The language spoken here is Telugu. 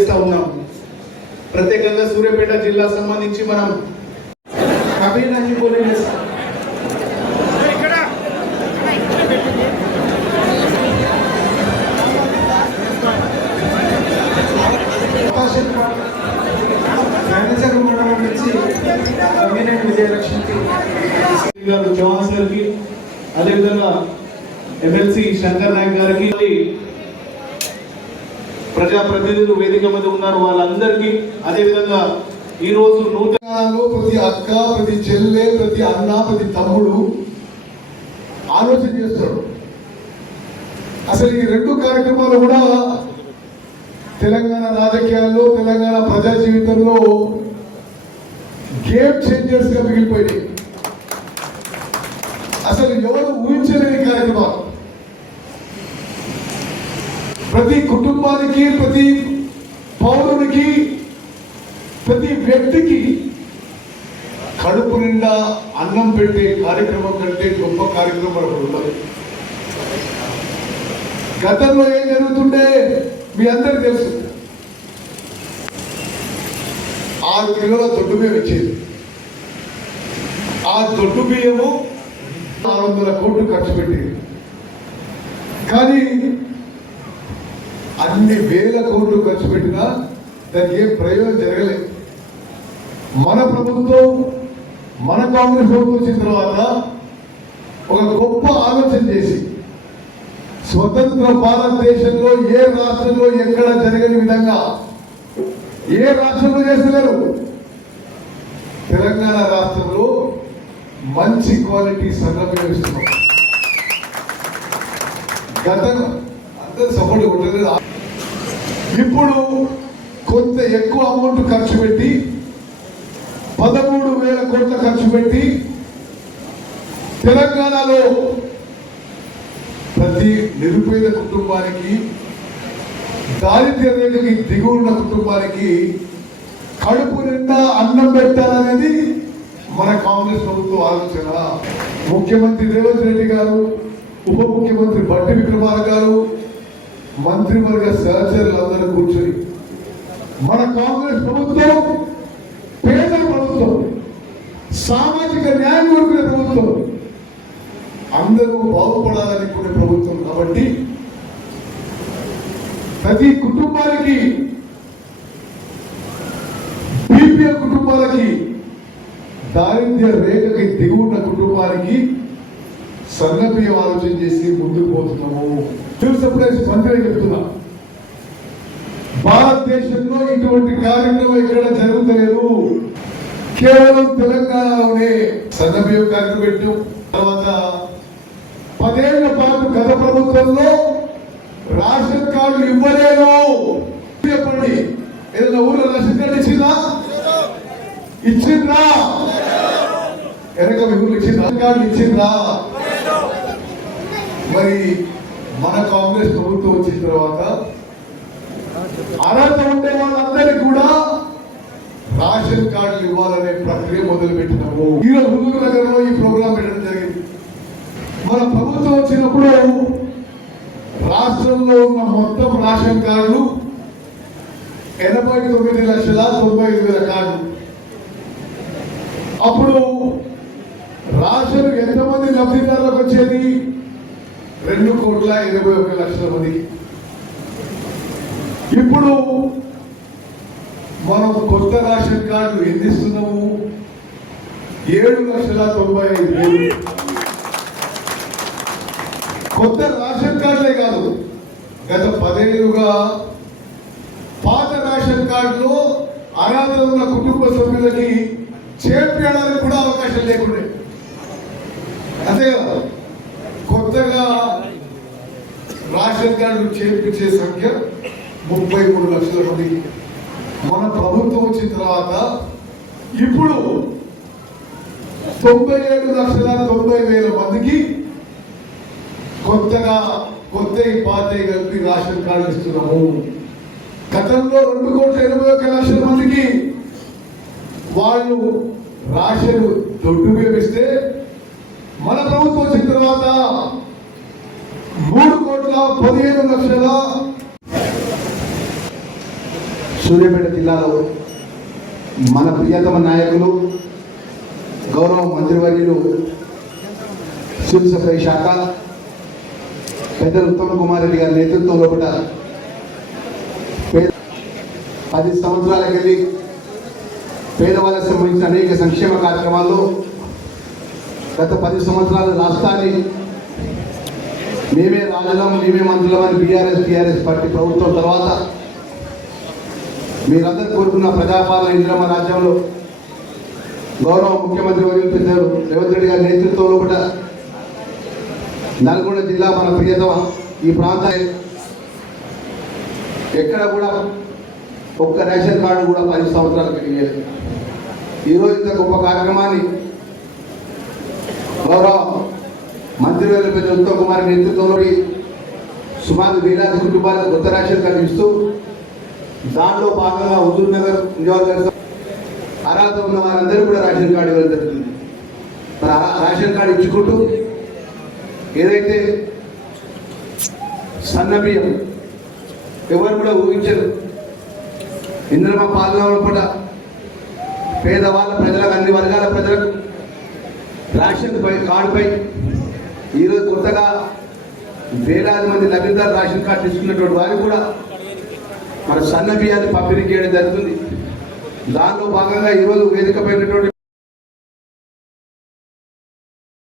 చేస్తా ఉన్నాం. ప్రత్యేకంగా సూర్యాపేట జిల్లా సంబంధించి మనం అభి నహీ బోలేంगे సార్ మేనేజర్ గారు చౌహాన్ గారికి అదేవిధంగా ఎమ్మెల్సీ శంకర్ నాయక్ గారికి ప్రజాప్రతినిధులు వేదిక మీద ఉన్నారు. వాళ్ళందరికీ అదేవిధంగా ఈ రోజు నూతన ప్రతి అక్క ప్రతి చెల్లె ప్రతి అన్న ప్రతి తమ్ముడు ఆలోచన చేస్తాడు అసలు ఈ రెండు కార్యక్రమాలు కూడా తెలంగాణ రాజకీయాల్లో తెలంగాణ ప్రజా జీవితంలో గేమ్ చేంజర్స్గా మిగిలిపోయినాయి. అసలు ఎవరు ఊహించలేని కార్యక్రమాలు. ప్రతి కుటుంబానికి ప్రతి పౌరునికి ప్రతి వ్యక్తికి కడుపు నిండా అన్నం పెట్టే కార్యక్రమం కంటే గొప్ప కార్యక్రమం మనకు ఉండదు గతంలో ఏం జరుగుతుండే? మీ అందరికి తెలుసు. ఆరు కిలోల దొడ్డు బియ్యం ఇచ్చేది. ఆ దొడ్డు బియ్యము ఆరు వందల కోట్లు ఖర్చు పెట్టేది. కానీ అన్ని వేల కోట్లు ఖర్చు పెట్టినా దానికి ఏం ప్రయోజనం జరగలేదు మన ప్రభుత్వం మన కాంగ్రెస్ ప్రభుత్వం వచ్చిన తర్వాత ఒక గొప్ప ఆలోచన చేసి స్వతంత్ర భారతదేశంలో ఏ రాష్ట్రంలో ఎక్కడ జరగని విధంగా ఏ రాష్ట్రంలో చేస్తున్నారు? తెలంగాణ రాష్ట్రంలో మంచి క్వాలిటీ సన్నబియ్యం ఇస్తున్నాం గతంలో అందరూ సపోర్ట్ కొట్టలేదు ఇప్పుడు కొంత ఎక్కువ అమౌంట్ ఖర్చు పెట్టి పదమూడు వేల కోట్ల ఖర్చు పెట్టి తెలంగాణలో ప్రతి నిరుపేద కుటుంబానికి దారిద్ర్య రేఖకి దిగువన కుటుంబానికి కడుపు నిండా అన్నం పెట్టాలనేది మన కాంగ్రెస్ ప్రభుత్వం ఆలోచన. ముఖ్యమంత్రి రేవంత్ రెడ్డి గారు ఉప ముఖ్యమంత్రి బట్టి విక్రమార్ గారు మంత్రివర్గ సహచరులు అందరూ కూర్చొని మన కాంగ్రెస్ ప్రభుత్వం పేద ప్రభుత్వం సామాజిక న్యాయం కోరుకునే ప్రభుత్వం అందరూ బాగుపడాలని బాగుపడాలనుకునే ప్రభుత్వం కాబట్టి ప్రతి కుటుంబానికి బీపీఎల్ కుటుంబాలకి దారిద్ర్య రేఖకి దిగున్న కుటుంబానికి సన్నబియ్యం ఆలోచన చేసి ముందుకు పోతున్నాము. సివిల్ సప్లైస్ మంత్రి చెప్తున్నా. భారతదేశంలో ఇటువంటి కార్యక్రమం ఎక్కడ జరుగుతలేదు. కేవలం తెలంగాణలోనే సన్నబియ్యం కార్యక్రమం పెట్టాం. తర్వాత పదేళ్ళ పాటు గత ప్రభుత్వంలో రేషన్ కార్డు ఇవ్వలేదు చెప్పండి. ఏదైనా ఊర్లో రేషన్ కార్డు ఇచ్చిందా? ఇచ్చిందా వెనక మీ ఊర్లు ఇచ్చిందా కార్డు ఇచ్చిందా మరి మన కాంగ్రెస్ ప్రభుత్వం వచ్చిన తర్వాత అర్హత ఉండే వాళ్ళందరికీ కూడా రేషన్ కార్డులు ఇవ్వాలనే ప్రక్రియ మొదలు పెట్టినాము ఈరోజు హుజూర్ నగర్లో ఈ ప్రోగ్రాం పెట్టడం జరిగింది. మన ప్రభుత్వం వచ్చినప్పుడు రాష్ట్రంలో ఉన్న మొత్తం రేషన్ కార్డులు ఎనభై తొమ్మిది లక్షల తొంభై ఐదు వేల కార్డులు. అప్పుడు రాషన్ ఎంతమంది రెండు కోట్ల ఎనభై ఒక లక్షల మందికి ఇప్పుడు మనం కొత్త రేషన్ కార్డులు ఎన్ని ఏడు లక్షల తొంభై ఐదు వేలు. కొత్త రేషన్ కార్డులే కాదు గత పదేళ్ళుగా పాత రేషన్ కార్డులో అనాథ ఉన్న కుటుంబ సభ్యులకి చేర్పించడానికి కూడా అవకాశం లేకుండే అంతే కదా కొత్తగా రేషన్ కార్డు చేర్పించే సంఖ్య ముప్పై మూడు లక్షల మందికి మన ప్రభుత్వం వచ్చిన తర్వాత ఇప్పుడు తొంభై ఏడు లక్షల తొంభై వేల మందికి కొత్తగా కొత్త పాత కలిపి రేషన్ కార్డు ఇస్తున్నాము గతంలో రెండు కోట్ల ఎనభై ఒక్క లక్షల మందికి వాళ్ళు రాషన్ దొడ్డు ఉపయోగిస్తే మన ప్రభుత్వం వచ్చిన తర్వాత మూడు కోట్ల పదిహేను లక్షల సూర్యాపేట జిల్లాలో మన ప్రియతమ నాయకులు గౌరవ మంత్రివర్యులు సివిల్ సప్లై శాఖ పెద్దలు ఉత్తమ్ కుమార్ రెడ్డి గారి నేతృత్వంలో లోపల పది సంవత్సరాలకు వెళ్ళి పేదవాళ్ళకు సంబంధించిన అనేక సంక్షేమ కార్యక్రమాల్లో గత పది సంవత్సరాలు రాష్ట్రాన్ని మేమే రాజులం మేమే మంత్రులం అని బీఆర్ఎస్ టీఆర్ఎస్ పార్టీ ప్రభుత్వం తర్వాత మీరందరూ కోరుకున్న ప్రజాపాలన మా రాజ్యంలో గౌరవ ముఖ్యమంత్రి వర్యులు పెద్దలు రేవంత్ రెడ్డి గారి నేతృత్వంలో కూడా నల్గొండ జిల్లా మన ప్రియతమ ఈ ప్రాంతాన్ని ఎక్కడ కూడా ఒక్క రేషన్ కార్డు కూడా పది సంవత్సరాలు పెరిగేది ఈరోజు ఇంత గొప్ప కార్యక్రమాన్ని గౌరవ మంత్రివర్యులు పెద్ద ఉత్తమ్ కుమార్ నేతృత్వంలో సుమారు వేలాది కుటుంబాలకు కొత్త రేషన్ కార్డు ఇస్తూ దానిలో భాగంగా హుజూర్ నగర్ నియోజకవర్గ అర్హత ఉన్న వారందరూ కూడా రేషన్ కార్డు ఇవ్వడం జరుగుతుంది మరి రేషన్ కార్డు ఇచ్చుకుంటూ ఏదైతే సన్న బియ్యం ఎవరు కూడా ఊహించరు. ఇంద్రమ పాలన కూడా పేదవాళ్ళ ప్రజలకు అన్ని వర్గాల ప్రజలకు రేషన్ కార్డుపై ఈరోజు కొత్తగా వేలాది మంది లబ్ధిదారు రేషన్ కార్డు తీసుకున్నటువంటి వారికి కూడా మన సన్న బియ్యాన్ని పంపిణీ చేయడం జరుగుతుంది. దానిలో భాగంగా ఈరోజు వేదిక పైనటువంటి